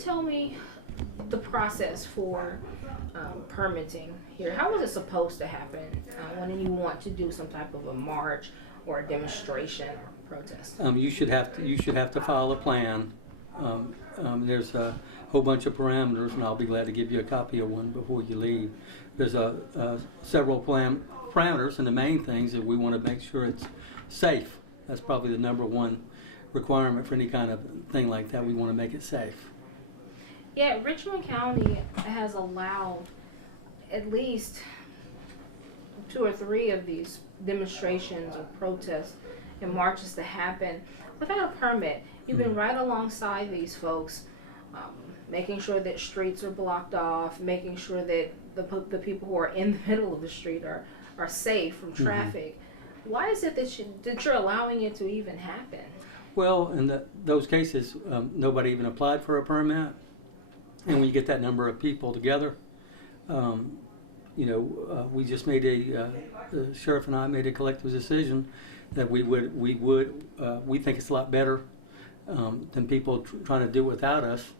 tell me the process for permitting here? How is it supposed to happen when you want to do some type of a march or a demonstration or protest? You should have to file a plan. There's a whole bunch of parameters, and I'll be glad to give you a copy of one before you leave. There's several parameters, and the main things that we want to make sure it's safe. That's probably the number one requirement for any kind of thing like that. We want to make it safe. Yeah, Richmond County has allowed at least 2 or 3 of these demonstrations or protests and marches to happen without a permit. You've been right alongside these folks, making sure that streets are blocked off, making sure that the people who are in the middle of the street are safe from traffic. Why is it that you're allowing it to even happen? Well, in those cases, nobody even applied for a permit. And when you get that number of people together, we just made the sheriff and I made a collective decision that we think it's a lot better than people trying to do without us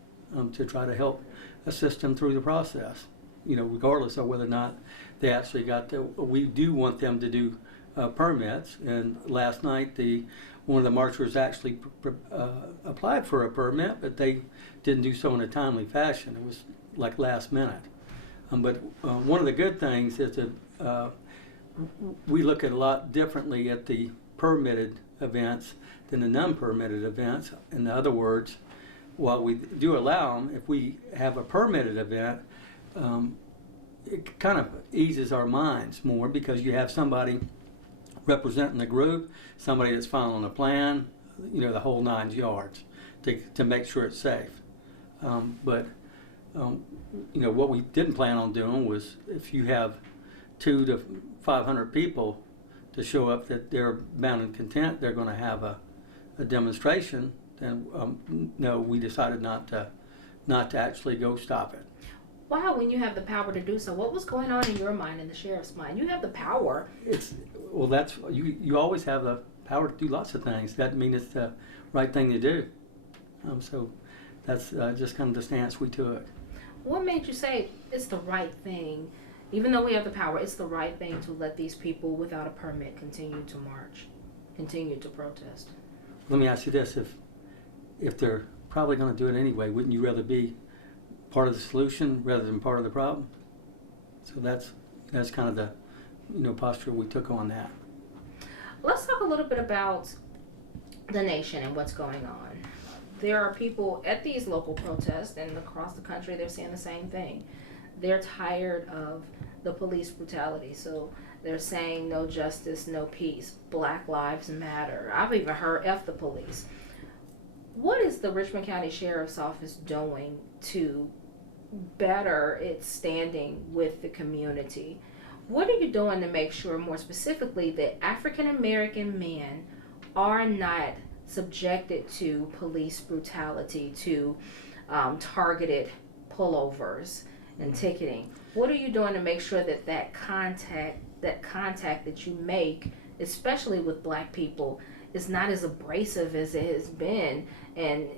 to try to help assist them through the process. Regardless of whether or not they actually we do want them to do permits. And last night, one of the marchers actually applied for a permit, but they didn't do so in a timely fashion. It was like last minute. But one of the good things is that we look at a lot differently at the permitted events than the non-permitted events. In other words, while we do allow them, if we have a permitted event, it kind of eases our minds more because you have somebody representing the group, somebody that's following a plan, the whole 9 yards to make sure it's safe. But what we didn't plan on doing was if you have 200 to 500 people to show up that they're bound and content, they're going to have a demonstration, then no, we decided not to actually go stop it. Wow, when you have the power to do so, what was going on in your mind and the sheriff's mind? You have the power. That's you always have the power to do lots of things. That means it's the right thing to do. So that's just kind of the stance we took. What made you say it's the right thing, even though we have the power, it's the right thing to let these people without a permit continue to march, continue to protest? Let me ask you this: if they're probably going to do it anyway, wouldn't you rather be part of the solution rather than part of the problem? So that's kind of the posture we took on that. Let's talk a little bit about the nation and what's going on. There are people at these local protests and across the country, they're saying the same thing. They're tired of the police brutality, so they're saying no justice, no peace, Black Lives Matter. I've even heard F the police. What is the Richmond County Sheriff's Office doing to better its standing with the community? What are you doing to make sure, more specifically, that African American men are not subjected to police brutality, to targeted pullovers and ticketing? What are you doing to make sure that contact that you make, especially with Black people, is not as abrasive as it has been? And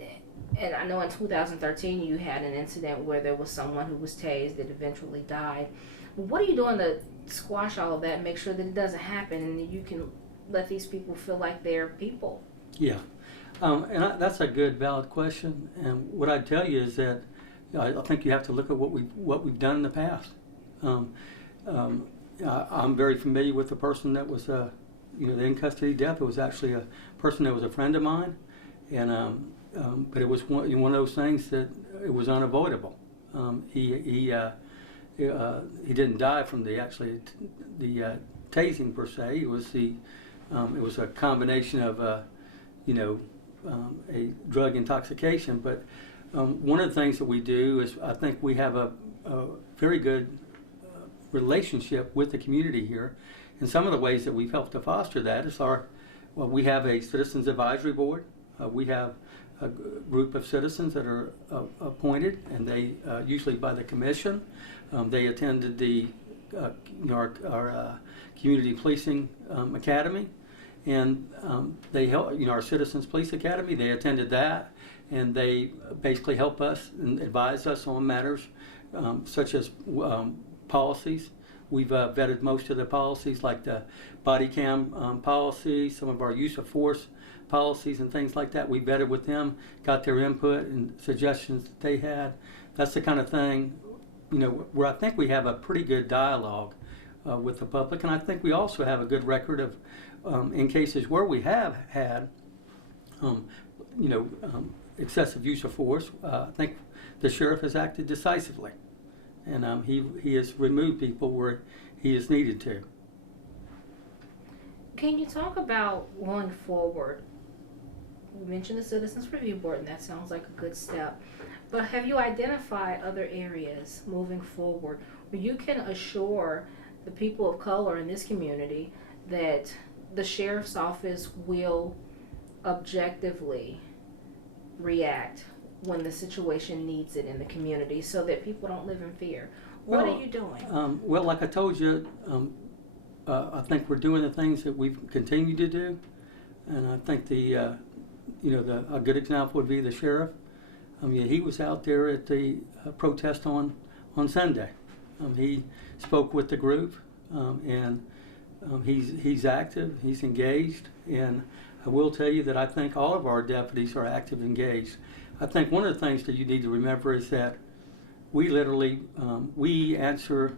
I know in 2013 you had an incident where there was someone who was tased that eventually died. What are you doing to squash all of that and make sure that it doesn't happen and that you can let these people feel like they're people? Yeah, that's a good, valid question. And what I'd tell you is that I think you have to look at what we've done in the past. I'm very familiar with the person that was the in custody death. It was actually a person that was a friend of mine, and but it was one of those things that it was unavoidable. He didn't die from the tasing per se. It was a combination of a drug intoxication. But one of the things that we do is I think we have a very good relationship with the community here. And some of the ways that we've helped to foster that is we have a Citizens Advisory Board. We have a group of citizens that are appointed, and they usually by the commission. They attended our community policing academy, and they help our Citizens Police Academy. They attended that, and they basically help us and advise us on matters such as policies. We've vetted most of the policies, like the body cam policy, some of our use of force policies and things like that. We vetted with them, got their input and suggestions that they had. That's the kind of thing, you know, where I think we have a pretty good dialogue with the public, and I think we also have a good record of, in cases where we have had, excessive use of force. I think the sheriff has acted decisively, and he has removed people where he is needed to. Can you talk about going forward? You mentioned the Citizens Review Board, and that sounds like a good step. But have you identified other areas moving forward where you can assure the people of color in this community that the sheriff's office will objectively react when the situation needs it in the community, so that people don't live in fear? What are you doing? Well, like I told you, I think we're doing the things that we've continued to do, and I think a good example would be the sheriff. He was out there at the protest on Sunday. He spoke with the group, and he's active, he's engaged, and I will tell you that I think all of our deputies are active and engaged. I think one of the things that you need to remember is that we literally we answer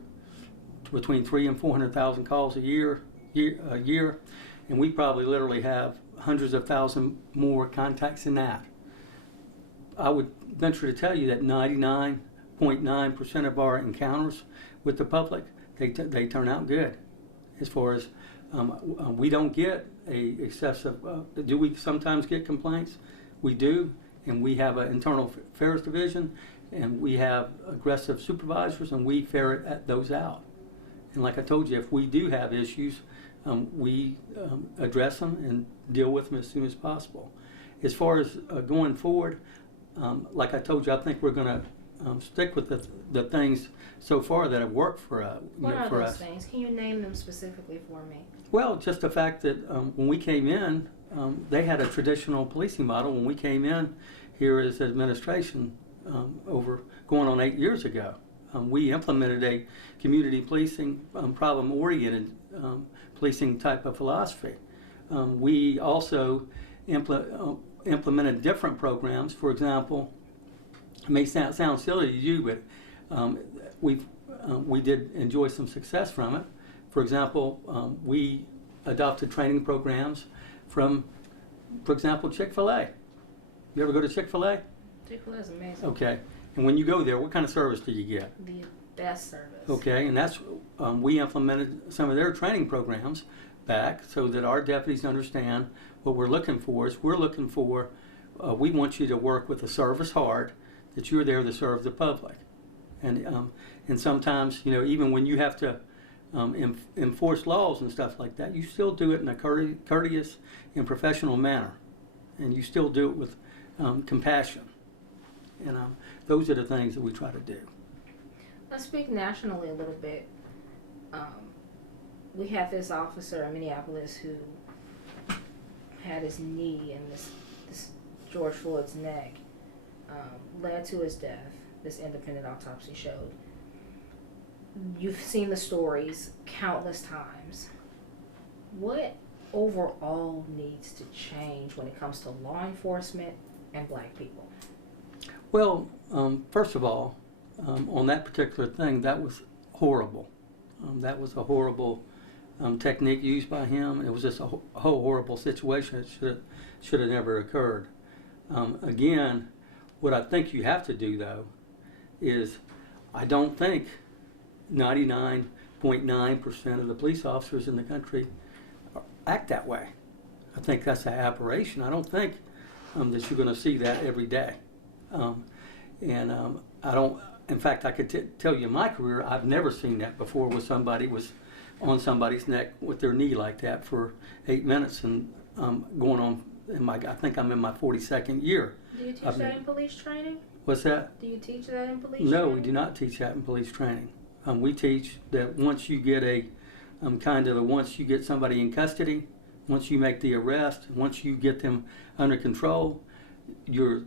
between 300,000 and 400,000 calls a year, and we probably literally have hundreds of thousands more contacts than that. I would venture to tell you that 99.9% of our encounters with the public, they turn out good. As far as we don't get a excessive, do we sometimes get complaints? We do, and we have an internal affairs division, and we have aggressive supervisors, and we ferret those out. And like I told you, if we do have issues, we address them and deal with them as soon as possible. As far as going forward, like I told you, I think we're going to stick with the things so far that have worked for us. What are those things? Can you name them specifically for me? Well, just the fact that when we came in, they had a traditional policing model. When we came in here as administration over going on 8 years ago, we implemented a community policing, problem-oriented policing type of philosophy. We also implemented different programs. For example, it may sound silly to you, but we did enjoy some success from it. For example, we adopted training programs from, for example, Chick-fil-A. You ever go to Chick-fil-A? Chick-fil-A is amazing. Okay. And when you go there, what kind of service do you get? The best service. Okay, and that's we implemented some of their training programs back so that our deputies understand what we're looking for. Is we're looking for, we want you to work with a service heart, that you're there to serve the public, and sometimes, you know, even when you have to enforce laws and stuff like that, you still do it in a courteous and professional manner, and you still do it with compassion. And those are the things that we try to do. Let's speak nationally a little bit. We have this officer in Minneapolis who had his knee in this George Floyd's neck, led to his death, this independent autopsy showed. You've seen the stories countless times. What overall needs to change when it comes to law enforcement and black people? Well, first of all, on that particular thing, that was horrible. That was a horrible technique used by him. It was just a whole horrible situation. It should have never occurred. Again, what I think you have to do, though, is I don't think 99.9% of the police officers in the country act that way. I think that's an aberration. I don't think that you're going to see that every day. I don't, in fact, I could tell you in my career, I've never seen that before, where somebody was on somebody's neck with their knee like that for 8 minutes and going on, I think I'm in my 42nd year. Do you teach that in police training? What's that? Do you teach that in police No, training? we do not teach that in police training. We teach that once you get once you get somebody in custody, once you make the arrest, once you get them under control, your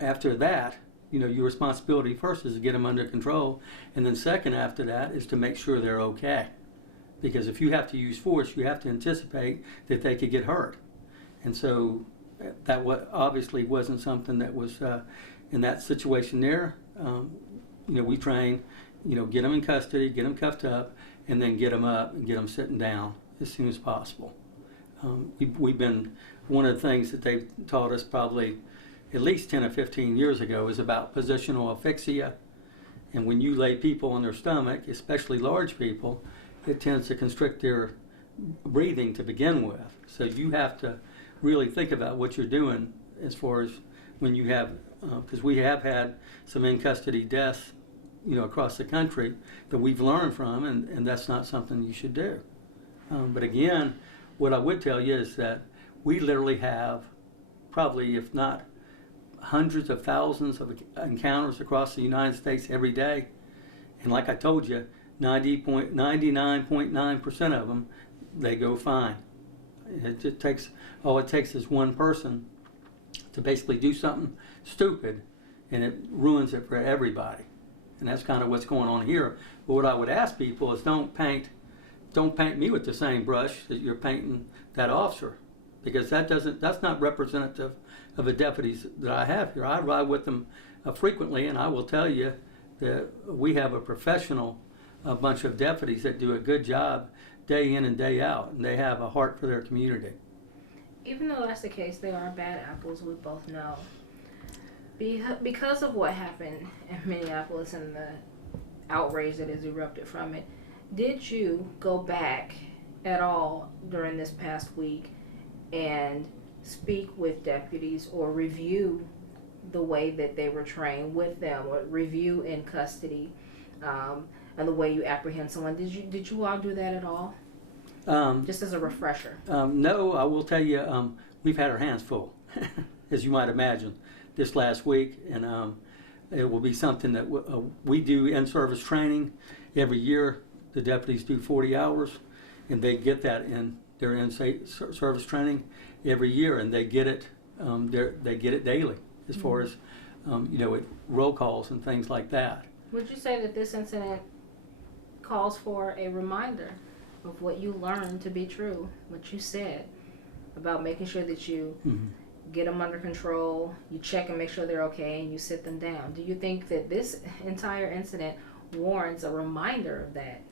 after that, your responsibility first is to get them under control, and then second after that is to make sure they're okay. Because if you have to use force, you have to anticipate that they could get hurt. And so that obviously wasn't something that was in that situation there. We train, get them in custody, get them cuffed up, and then get them up and get them sitting down as soon as possible. We've been, one of the things that they've taught us probably at least 10 or 15 years ago is about positional asphyxia. And when you lay people on their stomach, especially large people, it tends to constrict their breathing to begin with. So you have to really think about what you're doing as far as when you have, because we have had some in-custody deaths, across the country that we've learned from, and that's not something you should do. But again, what I would tell you is that we literally have probably, if not hundreds of thousands of encounters across the United States every day. And like I told you, 99.9% of them, they go fine. All it takes is one person to basically do something stupid, and it ruins it for everybody. And that's kind of what's going on here. But what I would ask people is don't paint me with the same brush that you're painting that officer, because that's not representative of the deputies that I have here. I ride with them frequently, and I will tell you that we have a professional bunch of deputies that do a good job day in and day out, and they have a heart for their community. Even though that's the case, they are bad apples, we both know. Because of what happened in Minneapolis and the outrage that has erupted from it, did you go back at all during this past week and speak with deputies or review the way that they were trained with them, or review in custody, and the way you apprehend someone? Did you all do that at all? Just as a refresher. No, I will tell you, we've had our hands full, as you might imagine, this last week, and it will be something that we do in-service training every year. The deputies do 40 hours, and they get that in their in-service training every year, and they get it. They get it daily, as far as at roll calls and things like that. Would you say that this incident calls for a reminder of what you learned to be true, what you said about making sure that you get them under control, you check and make sure they're okay, and you sit them down? Do you think that this entire incident warrants a reminder of that?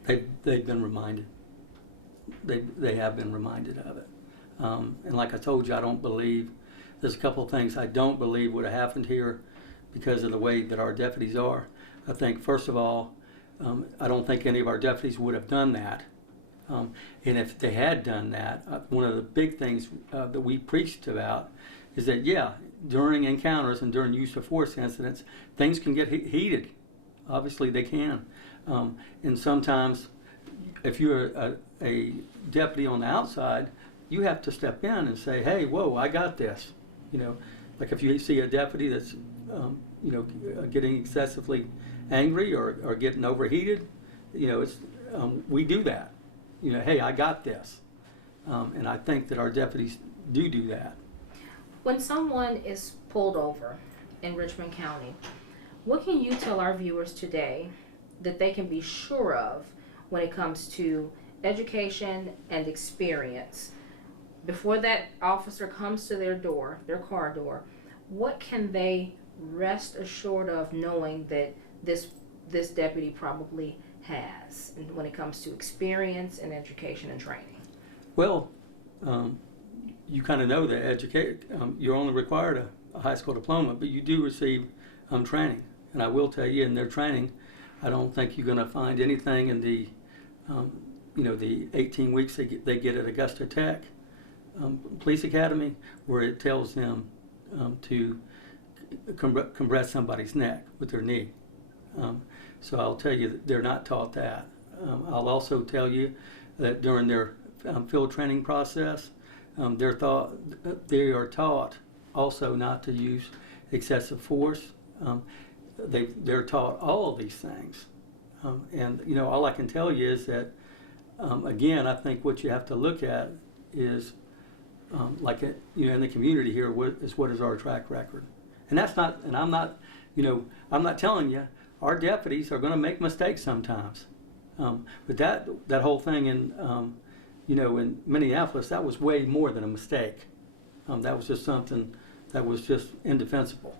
They've been reminded. They have been reminded of it. And like I told you, I don't believe, there's a couple of things I don't believe would have happened here because of the way that our deputies are. I think, first of all, I don't think any of our deputies would have done that. And if they had done that, one of the big things that we preached about is that, during encounters and during use of force incidents, things can get heated. Obviously they can. And sometimes if you're a deputy on the outside, you have to step in and say, hey, whoa, I got this. Like if you see a deputy that's, getting excessively angry or getting overheated, we do that. Hey, I got this. And I think that our deputies do that. When someone is pulled over in Richmond County, what can you tell our viewers today that they can be sure of when it comes to education and experience? Before that officer comes to their door, their car door, what can they rest assured of knowing that this deputy probably has when it comes to experience and education and training? Well, you kind of know that you're only required a high school diploma, but you do receive training. And I will tell you, in their training, I don't think you're going to find anything in the, the 18 weeks they get at Augusta Tech Police Academy where it tells them to compress somebody's neck with their knee. So I'll tell you that they're not taught that. I'll also tell you that during their field training process, they are taught also not to use excessive force. They're taught all of these things. And all I can tell you is that, again, I think what you have to look at is, in the community here, what is our track record? And that's not, and I'm not, I'm not telling you, our deputies are going to make mistakes sometimes. But that whole thing in, in Minneapolis, that was way more than a mistake. That was just something that was just indefensible.